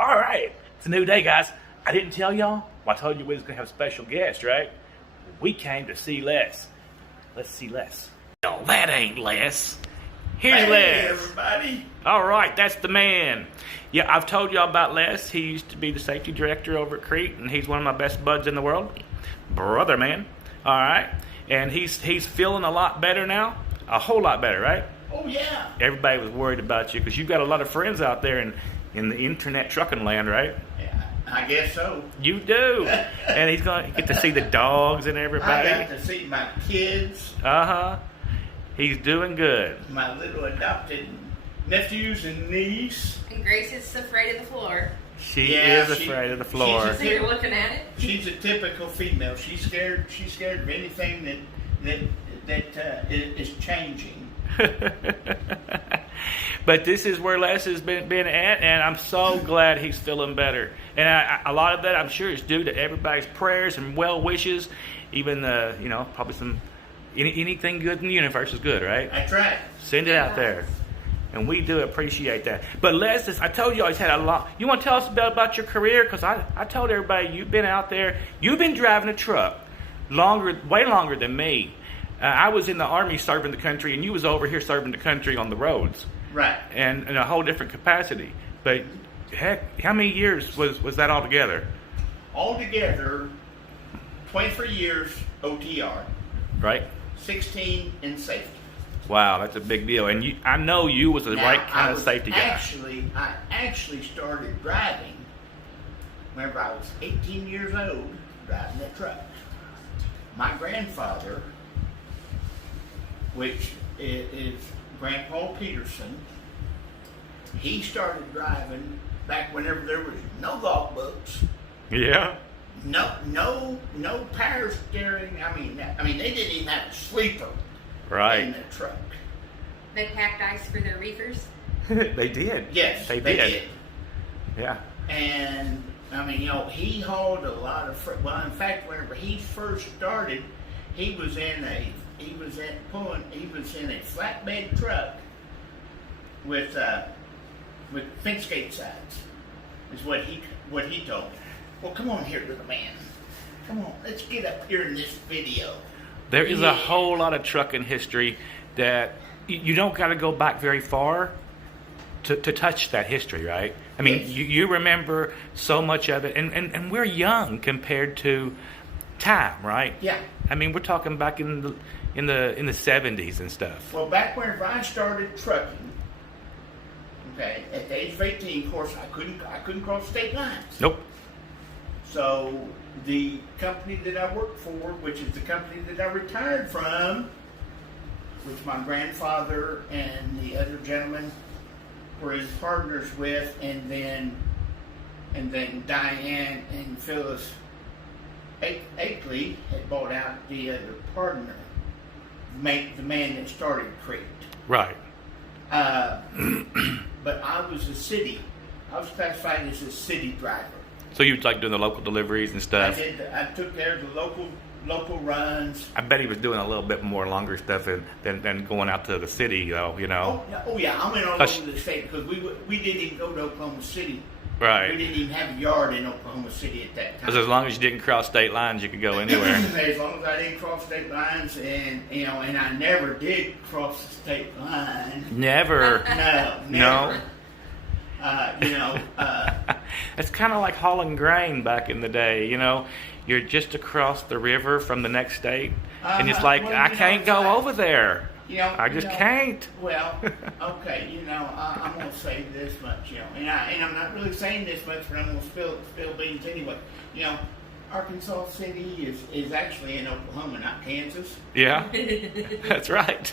All right, it's a new day, guys. I didn't tell y'all. Well, I told you we was gonna have a special guest, right? We came to see Les. Let's see Les. No, that ain't Les. Here's Hey, Les. everybody. All right, that's the man. Yeah, I've told y'all about Les. He used to be the safety director over at Crete, and he's one of my best buds in the world. Brother, man. All right, and he's feeling a lot better now. A whole lot better, right? Oh, yeah. Everybody was worried about you because you've got a lot of friends out there in the internet trucking land, right? Yeah, I guess so. You do. And he's going to get to see the dogs and everybody. I got to see my kids, Uh-huh. He's doing good. my little adopted nephews and niece. And Grace is afraid of the floor. She Yeah, is afraid of the floor. So you're looking at it? She's a typical female. She's scared of anything that is changing. But this is where Les has been at, and I'm so glad he's feeling better. And a lot of that, I'm sure, is due to everybody's prayers and well wishes. Even probably some anything good in the universe is good, right? That's right. Send it out there, and we do appreciate that. But Les, I told you he's had a lot. You want to tell us about your career? Because I told everybody you've been out there. You've been driving a truck way longer than me. I was in the Army serving the country, and you was over here serving the country on the roads. Right. And in a whole different capacity. But heck, how many years was that altogether? Altogether, 23 years OTR, Right? 16 in safety. Wow, that's a big deal. And I know you was the Now, right kind of safety guy. I actually started driving whenever I was 18 years old, driving that truck. My grandfather, which is Grandpa Peterson, he started driving back whenever there was no log books, Yeah. no power steering. I mean, they didn't even have a sleeper in Right. the truck. They packed ice for their reefers. They did. Yes, They they did. did. Yeah. And I mean, he hauled a lot of well, in fact, whenever he first started, he was in a flatbed truck with fence gate sides, is what he told me. Well, come on here, little man. Come on, let's get up here in this video. There is Yeah. a whole lot of trucking history that you don't got to go back very far to touch that history, right? I mean, Yes. you remember so much of it, and we're young compared to time, right? Yeah. I mean, we're talking back in the 70s and stuff. Well, back whenever I started trucking, okay, at the age of 18, of course, I couldn't cross state lines. Nope. So the company that I worked for, which is the company that I retired from, which my grandfather and the other gentleman were his partners with, and then Diane and Phyllis Akeley had bought out the other partner, the man that started Crete. Right. But I was classified as a city driver. So you was like doing the local deliveries and stuff. I took care of the local runs. I bet he was doing a little bit more longer stuff than going out to the city, though. Oh yeah, I went all over the state because we didn't even go to Oklahoma City. Right. We didn't even have a yard in Oklahoma City at that time. Because as long as you didn't cross state lines, you could go anywhere. As long as I didn't cross state lines, and I never did cross the state line. Never. No, No. never. It's kind of like hauling grain back in the day. You're just across the river from the next state, and it's like, well, I can't go over there. I just can't. Well, okay, I'm going to say this much, and I'm not really saying this much, but I'm going to spill beans anyway. Arkansas City is actually in Oklahoma, not Kansas. Yeah, that's right.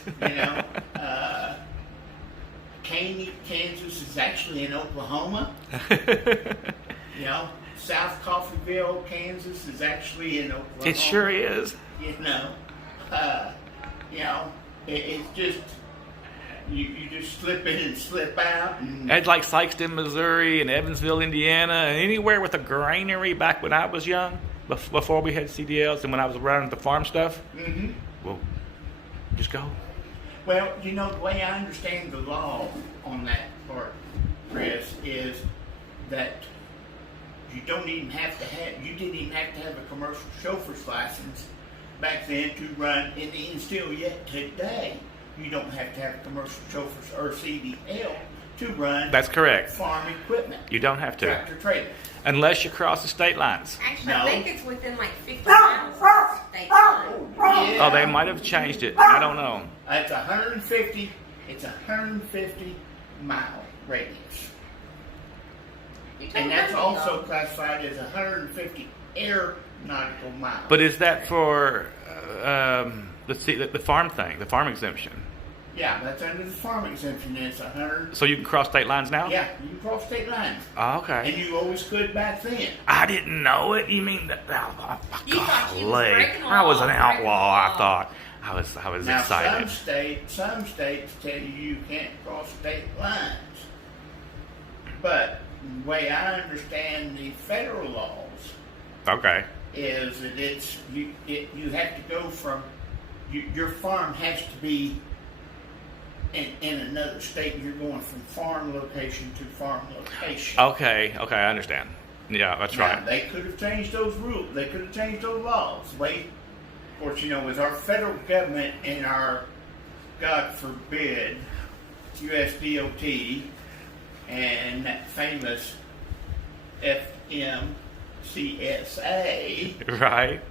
Caney, Kansas is actually in Oklahoma. South Coffeyville, Kansas is actually in Oklahoma. It sure is. It's just you just slip in and slip out. And It's like Sykeston, Missouri, and Evansville, Indiana, and anywhere with a granary back when I was young, before we had CDLs and when I was around the farm stuff. Mm-hmm. Well, just go. Well, the way I understand the law on that part, Chris, is that you didn't even have to have a commercial chauffeur's license back then to run, and still yet today, you don't have to have a commercial chauffeur's or CDL to run. That's correct. Farm equipment. You don't have to. Tractor trailer. Unless you cross the state lines. Actually, No. I think it's within like 50 miles of the state line. Yeah. Oh, they might have changed it. I don't know. It's 150. It's 150 mile radius, You told and that's me, also though. classified as 150 aeronautical miles. But is that for, let's see, the farm thing, the farm exemption? Yeah, that's under the farm exemption. And it's 100. So you can cross state lines now? Yeah, you can cross state lines, Oh, okay. and you always could back then. I didn't know it. You mean that? Oh, You thought you was golly. breaking the I was an law, breaking the outlaw. I law. thought. I was Now, excited. some states tell you can't cross state lines, but the way I understand the federal laws Okay. is that you have to go from your farm has to be in another state. You're going from farm location to farm location. Okay. Okay. I understand. Yeah, that's Now, right. they could have changed those rules. They could have changed those laws. Of course, with our federal government and our, God forbid, USDOT and that famous FMCSA, Right.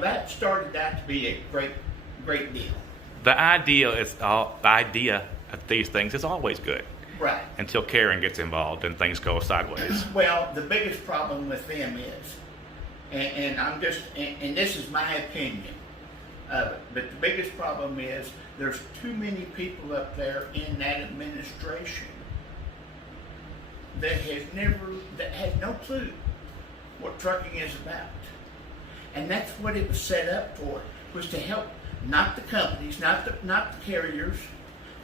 that started out to be a great deal. The idea of these things is always good Right. until Karen gets involved and things go sideways. Well, the biggest problem with them is, and this is my opinion of it, but the biggest problem is there's too many people up there in that administration that has no clue what trucking is about. And that's what it was set up for, was to help not the companies, not the carriers,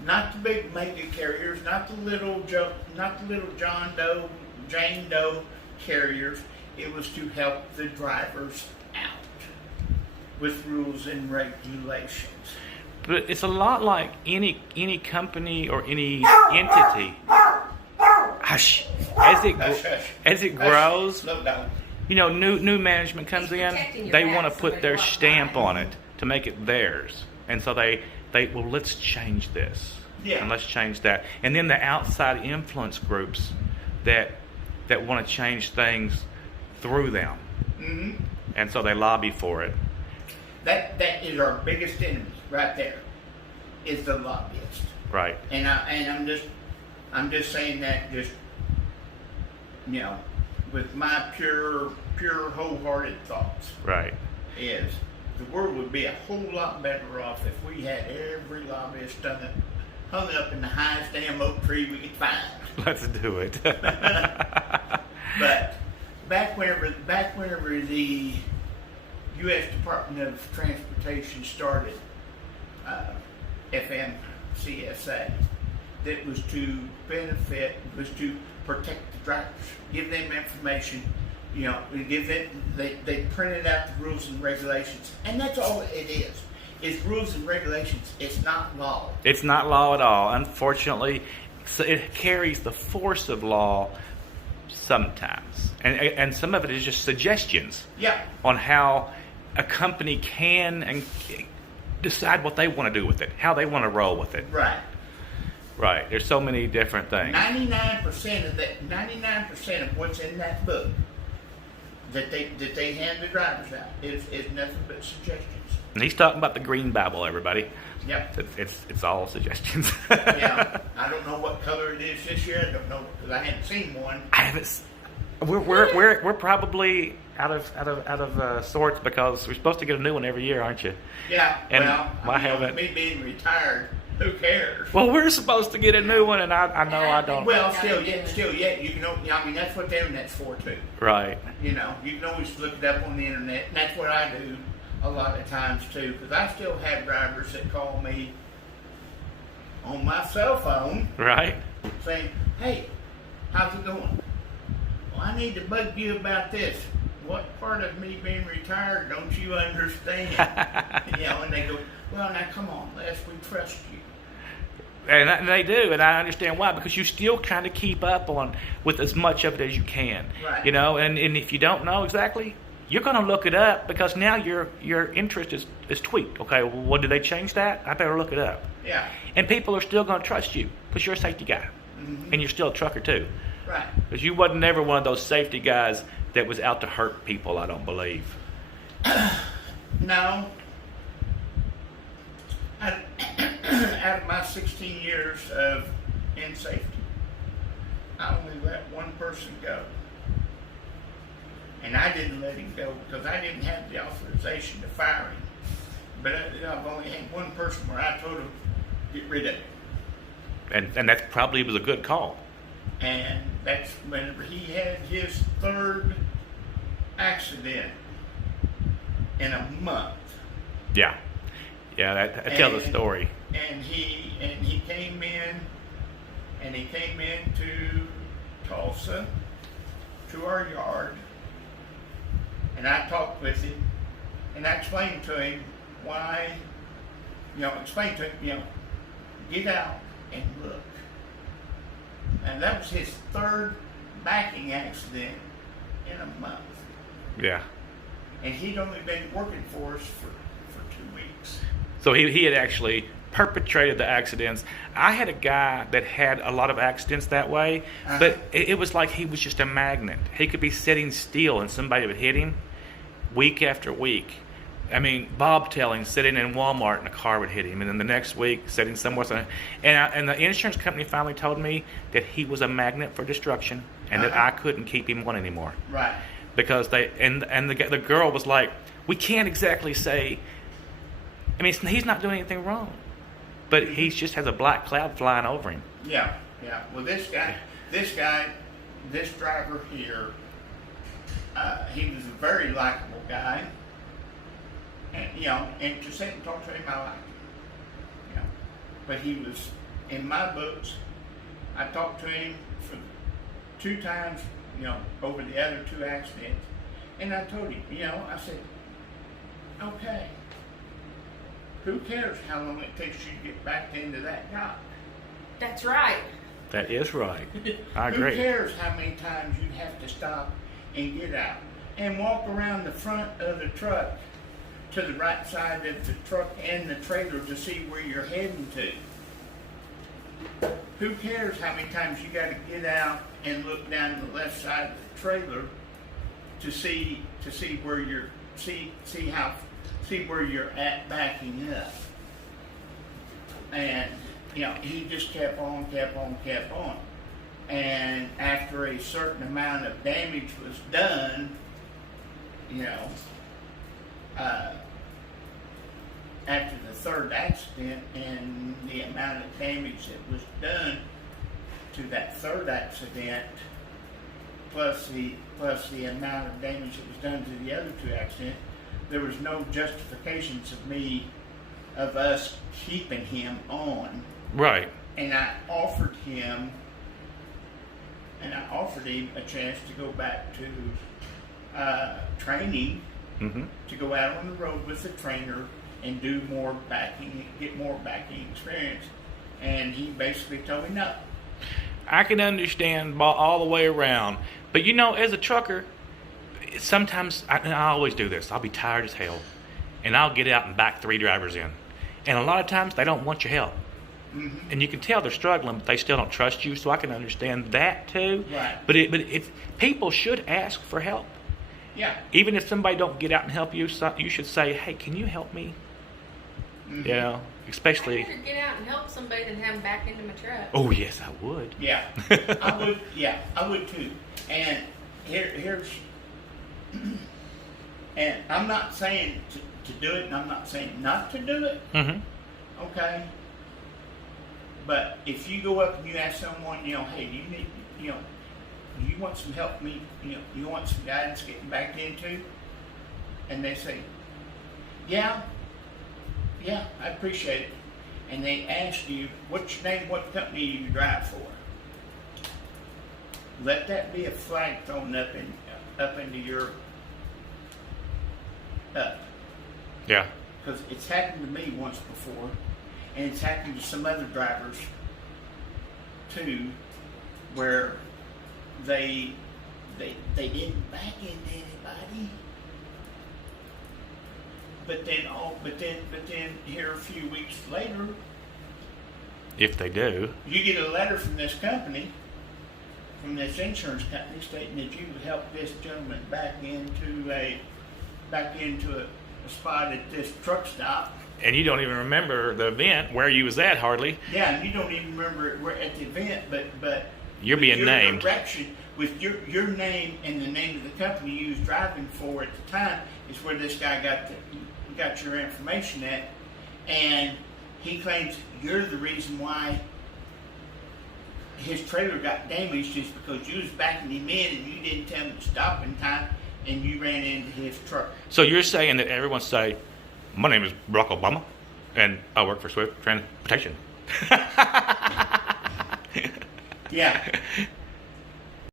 not the big mega carriers, not the little John Doe, Jane Doe carriers. It was to help the drivers out with rules and regulations. But it's a lot like any company or any entity. Hush. As it Hush. grows, Slow down. new management comes He's in. protecting your They back want to so put they their walk stamp by. on it to make it theirs, and so they well, let's change this. Yeah. And let's change that. And then the outside influence groups that want to change things through them, Mm-hmm. and so they lobby for it. That is our biggest enemy right there, is the lobbyist. Right. And I'm just saying that just with my pure wholehearted thoughts, Right. is the world would be a whole lot better off if we had every lobbyist hung up in the highest damn oak tree we could find. Let's do it. But back whenever the U.S. Department of Transportation started FMCSA, that was to protect the drivers, give them information, they printed out the rules and regulations, and that's all it is rules and regulations. It's not law. It's not law at all. Unfortunately, so it carries the force of law sometimes, and some of it is just suggestions Yeah. on how a company can and decide what they want to do with it, how they want to roll with it. Right. Right. There's so many different things. 99% of what's in that book that they hand the drivers out is nothing but suggestions. And he's talking about the Green Bible, everybody. Yep. It's all suggestions. Yeah. I don't know what color it is this year. I don't know because I hadn't seen one. I haven't. We're probably out of sorts because we're supposed to get a new one every year, aren't you? Yeah. And well, I haven't. Me being retired, who cares? Well, we're supposed to get a new one, and I know I don't. Well, still yet, you can. I mean, that's what the internet's for too. Right. You can always look it up on the internet, and that's what I do a lot of times too. Because I still have drivers that call me on my cell phone Right. saying, "Hey, how's it going? Well, I need to bug you about this. What part of me being retired don't you understand?" And they go, "Well, now come on, Les, we trust you." And they do, and I understand why, because you're still trying to keep up on with as much of it as you can. Right. You know, and if you don't know exactly, you're going to look it up because now your interest is tweaked. Okay, well, what did they change that? I better look it up. Yeah. And people are still going to trust you because you're a safety guy, and you're still a trucker too. Right. Because you wasn't never one of those safety guys that was out to hurt people. I don't believe. No. Out of my 16 years of in safety, I only let one person go. And I didn't let him go because I didn't have the authorization to fire him. But I've only had one person where I told him, get rid of him. And that probably was a good call. And that's whenever he had his third accident in a month. Yeah. Yeah, that tells a story. And he came in to Tulsa, to our yard, and I talked with him, and I explained to him why, get out and look. And that was his third backing accident in a month. Yeah. And he'd only been working for us for 2 weeks. So he had actually perpetrated the accidents. I had a guy that had a lot of accidents that way, but it was like he was just a magnet. He could be sitting still and somebody would hit him week after week. I mean, bobtailing, sitting in Walmart and a car would hit him, and then the next week sitting somewhere. And the insurance company finally told me that he was a magnet for destruction and that I couldn't keep him on anymore. Right. Because the girl was like, we can't exactly say. I mean, he's not doing anything wrong, but he just has a black cloud flying over him. Yeah, yeah. Well, this driver here, he was a very likable guy, and to sit and talk to him, I liked him, But he was, in my books, I talked to him for 2 times, over the other 2 accidents, and I told him, I said, okay. Who cares how long it takes you to get back into that dock? That's right. That is right. I agree. Who cares how many times you have to stop and get out and walk around the front of the truck to the right side of the truck and the trailer to see where you're heading to? Who cares how many times you got to get out and look down the left side of the trailer to see where you're see where you're at backing up? And he just kept on. And after a certain amount of damage was done, after the third accident and the amount of damage that was done to that third accident, plus the amount of damage that was done to the other 2 accidents, there was no justifications of us keeping him on. Right. And I offered him a chance to go back to training, to go out on the road with the trainer and do more backing, get more backing experience. And he basically told me no. I can understand all the way around, but as a trucker, sometimes I always do this. I'll be tired as hell, and I'll get out and back 3 drivers in, and a lot of times they don't want your help. And you can tell they're struggling, but they still don't trust you. So I can understand that too. Right. But people should ask for help. Yeah. Even if somebody don't get out and help you, you should say, "Hey, can you help me?" Especially. I'd rather get out and help somebody than have them back into my truck. Oh yes, I would. Yeah, I would. Yeah, I would too. And here's, and I'm not saying to do it, and I'm not saying not to do it. Okay. But if you go up and you ask someone, hey, do you need, do you want some help me, you want some guidance getting back into? And they say, yeah, I appreciate it. And they ask you, what's your name, what company do you drive for? Let that be a flag thrown up into your, Yeah. because it's happened to me once before. and it's happened to some other drivers too, where they didn't back into anybody. But then here a few weeks later, If they do. you get a letter from this company, from this insurance company, stating that you helped this gentleman back into a spot at this truck stop. And you don't even remember the event where you was at hardly. Yeah, and you don't even remember we're at the event, but You're with being your named. direction, with your name and the name of the company you was driving for at the time is where this guy got your information at, and he claims you're the reason why his trailer got damaged is because you was backing him in and you didn't tell him to stop in time, and you ran into his truck. So you're saying that everyone say, my name is Barack Obama, and I work for Swift Transportation. Yeah.